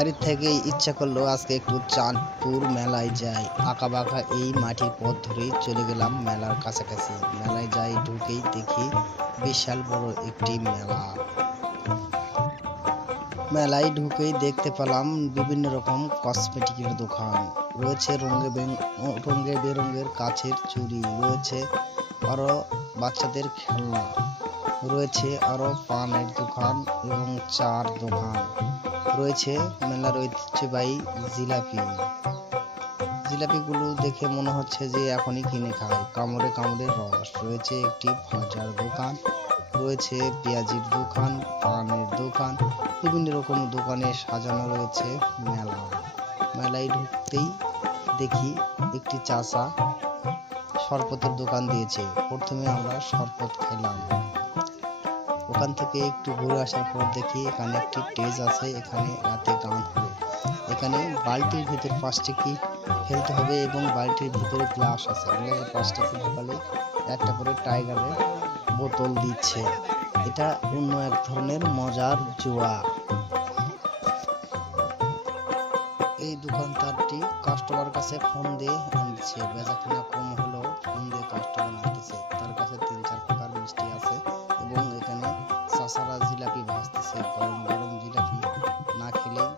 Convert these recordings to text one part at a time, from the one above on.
বাড়ির থেকে ইচ্ছা করলো আজকে একটু চাঁদপুর মেলায় যাই। আঁকা বাঁকা এই মাটির পথ ধরেই চলে গেলাম মেলার কাছাকাছি। মেলায় যাই, ঢুকেই দেখি বিশাল বড় একটি মেলা। মেলায় ঢুকেই দেখতে পেলাম বিভিন্ন রকম কসমেটিকের দোকান। রয়েছে রঙে বেরঙের কাচের চুড়ি, রয়েছে আরো বাচ্চাদের খেলনা, রয়েছে আরো পানের দোকান এবং চার দোকান, রয়েছে মেলার ঐতিহ্যবাহী জিলাপিগুলো দেখে মনে হচ্ছে যে এখনই কিনে খাই। কামড়ে কামড়ে রস। রয়েছে একটি ভাজার দোকান, রয়েছে পেঁয়াজির দোকান, পানের দোকান, বিভিন্ন রকম দোকানে সাজানো রয়েছে মেলা। মেলায় ঢুকতেই দেখি একটি চাচা শরবতের দোকান দিয়েছে। প্রথমে আমরা শরবত খেলাম। ওখান থেকে একটু ঘুরে আসার পর দেখি এখানে একটি স্টেজ আছে, এখানে রাতে গান হবে। এখানে বালতির ভিতর 5টি কি ফেলতে হবে এবং বালতির ভিতরে গ্লাস আছে, গ্লাসের 5টা কি ঢোকালে একটা করে টাইগারের বোতল দিচ্ছে। এটা অন্য এক ধরনের মজার জুয়া। এই দোকানদারটি কাস্টমার কাছে ফোন দিয়ে আনছে, বেচা কিনা কম হলেও ফোন দিয়ে কাস্টমার আনতেছে। তার কাছে 3-4 প্রকার মিষ্টি আছে এবং এখানে চাচারা জিলাপি ভাজতেছে। গরম গরম জিলাপি না খেলেই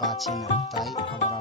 বাঁচি না, তাই আমরা